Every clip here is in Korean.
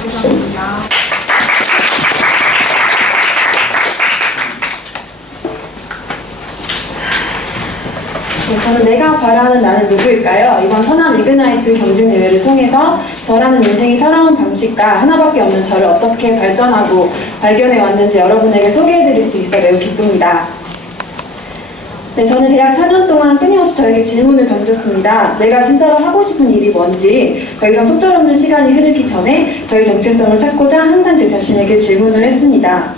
와주셨습니다. 네, 저는 내가 바라는 나는 누구일까요? 이번 선한 이그나이트 경진대회를 통해서 저라는 인생이 살아온 방식과 하나밖에 없는 저를 어떻게 발전하고 발견해 왔는지 여러분에게 소개해드릴 수 있어 매우 기쁩니다. 네, 저는 대학 4년 동안 끊임없이 저에게 질문을 던졌습니다. 내가 진짜로 하고 싶은 일이 뭔지 더 이상 속절없는 시간이 흐르기 전에 저의 정체성을 찾고자 항상 제 자신에게 질문을 했습니다.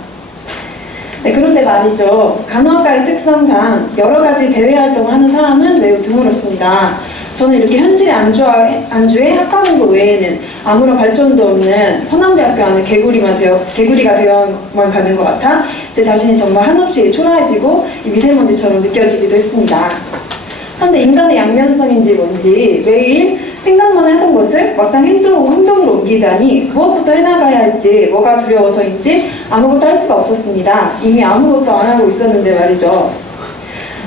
네, 그런데 말이죠. 간호학과의 특성상 여러 가지 대외 활동을 하는 사람은 매우 드물었습니다. 저는 이렇게 현실의 안주에 학과 공부 외에는 아무런 발전도 없는 서남대학교 안에 개구리가 되어만 가는 것 같아 제 자신이 정말 한없이 초라해지고 미세먼지처럼 느껴지기도 했습니다. 그런데 인간의 양면성인지 뭔지 매일 생각만 하던 것을 막상 행동으로 옮기자니 무엇부터 해나가야 할지 뭐가 두려워서인지 아무것도 할 수가 없었습니다. 이미 아무것도 안 하고 있었는데 말이죠.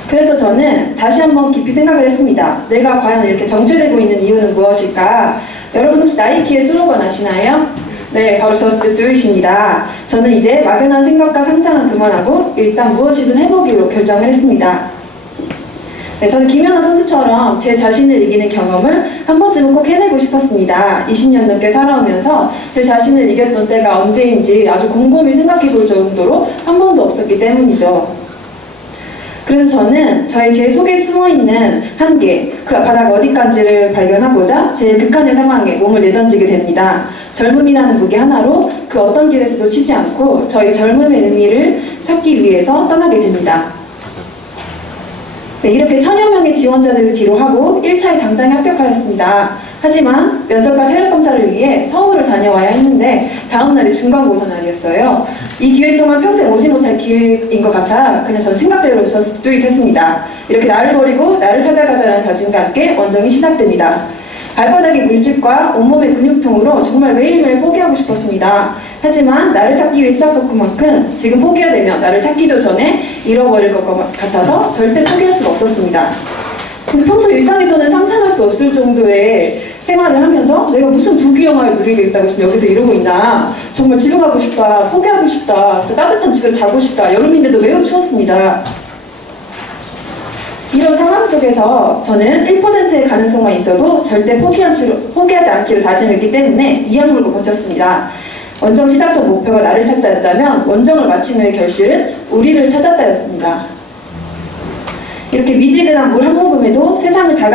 그래서 저는 다시 한번 깊이 생각을 했습니다. 내가 과연 이렇게 정체되고 있는 이유는 무엇일까? 여러분 혹시 나이키의 슬로건 아시나요? 네, 바로 Just Do It입니다. 저는 이제 막연한 생각과 상상은 그만하고 일단 무엇이든 해보기로 결정을 했습니다. 네, 저는 김연아 선수처럼 제 자신을 이기는 경험을 한 번쯤은 꼭 해내고 싶었습니다. 20년 넘게 살아오면서 제 자신을 이겼던 때가 언제인지 아주 곰곰이 생각해 볼 정도로 한 번도 없었기 때문이죠. 그래서 저는 제 속에 숨어있는 한계, 그 바닥 어디까지를 발견하고자 제일 극한의 상황에 몸을 내던지게 됩니다. 젊음이라는 무게 하나로 그 어떤 길에서도 쉬지 않고 저희 젊음의 의미를 찾기 위해서 떠나게 됩니다. 네, 이렇게 1000여 명의 지원자들을 뒤로하고 1차에 당당히 합격하였습니다. 하지만 면접과 체력검사를 위해 서울을 다녀와야 했는데 다음날이 중간고사 날이었어요. 이 기회 동안 평생 오지 못할 기회인 것 같아 그냥 저는 생각대로 Just Do It 했습니다. 이렇게 나를 버리고 나를 찾아가자라는 다짐과 함께 원정이 시작됩니다. 발바닥의 물집과 온몸의 근육통으로 정말 매일매일 포기하고 싶었습니다. 하지만 나를 찾기 위해 시작한 만큼 지금 포기가 되면 나를 찾기도 전에 잃어버릴 것 같아서 절대 포기할 수가 없었습니다. 근데 평소 일상에서는 상상할 수 없을 정도의 생활을 하면서 내가 무슨 부귀영화를 누리겠다고 지금 여기서 이러고 있나, 정말 집에 가고 싶다, 포기하고 싶다, 진짜 따뜻한 집에서 자고 싶다, 여름인데도 매우 추웠습니다. 이런 상황 속에서 저는 1%의 가능성만 있어도 절대 포기하지 않기로 다짐했기 때문에 이악 물고 버텼습니다. 원정 시작 전 목표가 나를 찾자였다면 원정을 마친 후의 결실은 우리를 찾았다였습니다. 이렇게 미지근한 물 한 모금에도 세상을 다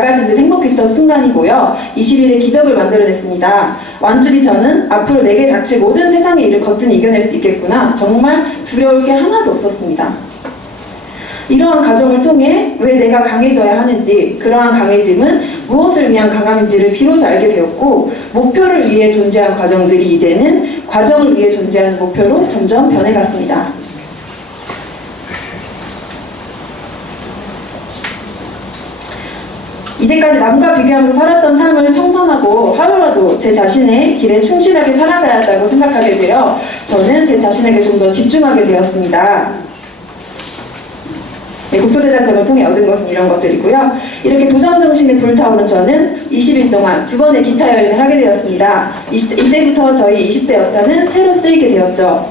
가진 듯 행복했던 순간이 모여 20일의 기적을 만들어냈습니다. 완주 뒤 저는 앞으로 내게 닥칠 모든 세상의 일을 거뜬히 이겨낼 수 있겠구나, 정말 두려울 게 하나도 없었습니다. 이러한 과정을 통해 왜 내가 강해져야 하는지, 그러한 강해짐은 무엇을 위한 강함인지를 비로소 알게 되었고, 목표를 위해 존재한 과정들이 이제는 과정을 위해 존재하는 목표로 점점 변해갔습니다. 이제까지 남과 비교하면서 살았던 삶을 청산하고 하루라도 제 자신의 길에 충실하게 살아가야 한다고 생각하게 되어 저는 제 자신에게 좀 더 집중하게 되었습니다. 네, 국토대장정을 통해 얻은 것은 이런 것들이고요. 이렇게 도전정신에 불타오른 저는 20일 동안 2번의 기차 여행을 하게 되었습니다. 이때부터 저희 20대 역사는 새로 쓰이게 되었죠.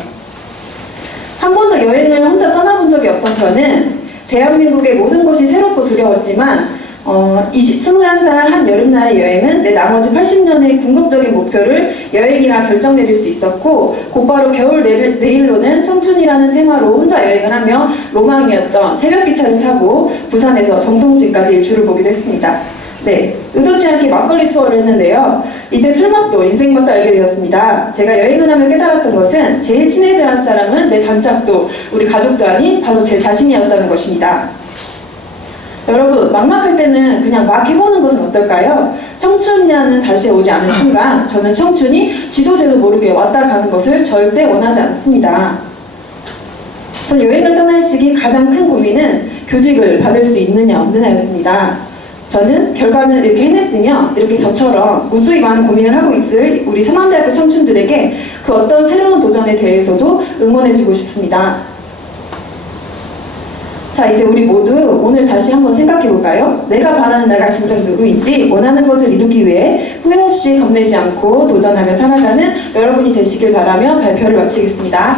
한 번도 여행을 혼자 떠나본 적이 없던 저는 대한민국의 모든 곳이 새롭고 두려웠지만 21살 한 여름날의 여행은 내 나머지 80년의 궁극적인 목표를 여행이라 결정 내릴 수 있었고, 곧바로 겨울 내일로는 청춘이라는 테마로 혼자 여행을 하며 로망이었던 새벽기차를 타고 부산에서 정동진까지 일출을 보기도 했습니다. 네, 의도치 않게 막걸리 투어를 했는데요. 이때 술맛도 인생맛도 알게 되었습니다. 제가 여행을 하며 깨달았던 것은 제일 친해져야 할 사람은 내 단짝도 우리 가족도 아닌 바로 제 자신이었다는 것입니다. 여러분, 막막할 때는 그냥 막 해보는 것은 어떨까요? 청춘이라는 다시 오지 않은 순간 저는 청춘이 지도새도 모르게 왔다 가는 것을 절대 원하지 않습니다. 전 여행을 떠날 시기 가장 큰 고민은 교직을 받을 수 있느냐 없느냐였습니다. 저는 결과는 이렇게 해냈으며 이렇게 저처럼 무수히 많은 고민을 하고 있을 우리 서남대학교 청춘들에게 그 어떤 새로운 도전에 대해서도 응원해주고 싶습니다. 자, 이제 우리 모두 오늘 다시 한번 생각해 볼까요? 내가 바라는 내가 진정 누구인지, 원하는 것을 이루기 위해 후회 없이 겁내지 않고 도전하며 살아가는 여러분이 되시길 바라며 발표를 마치겠습니다.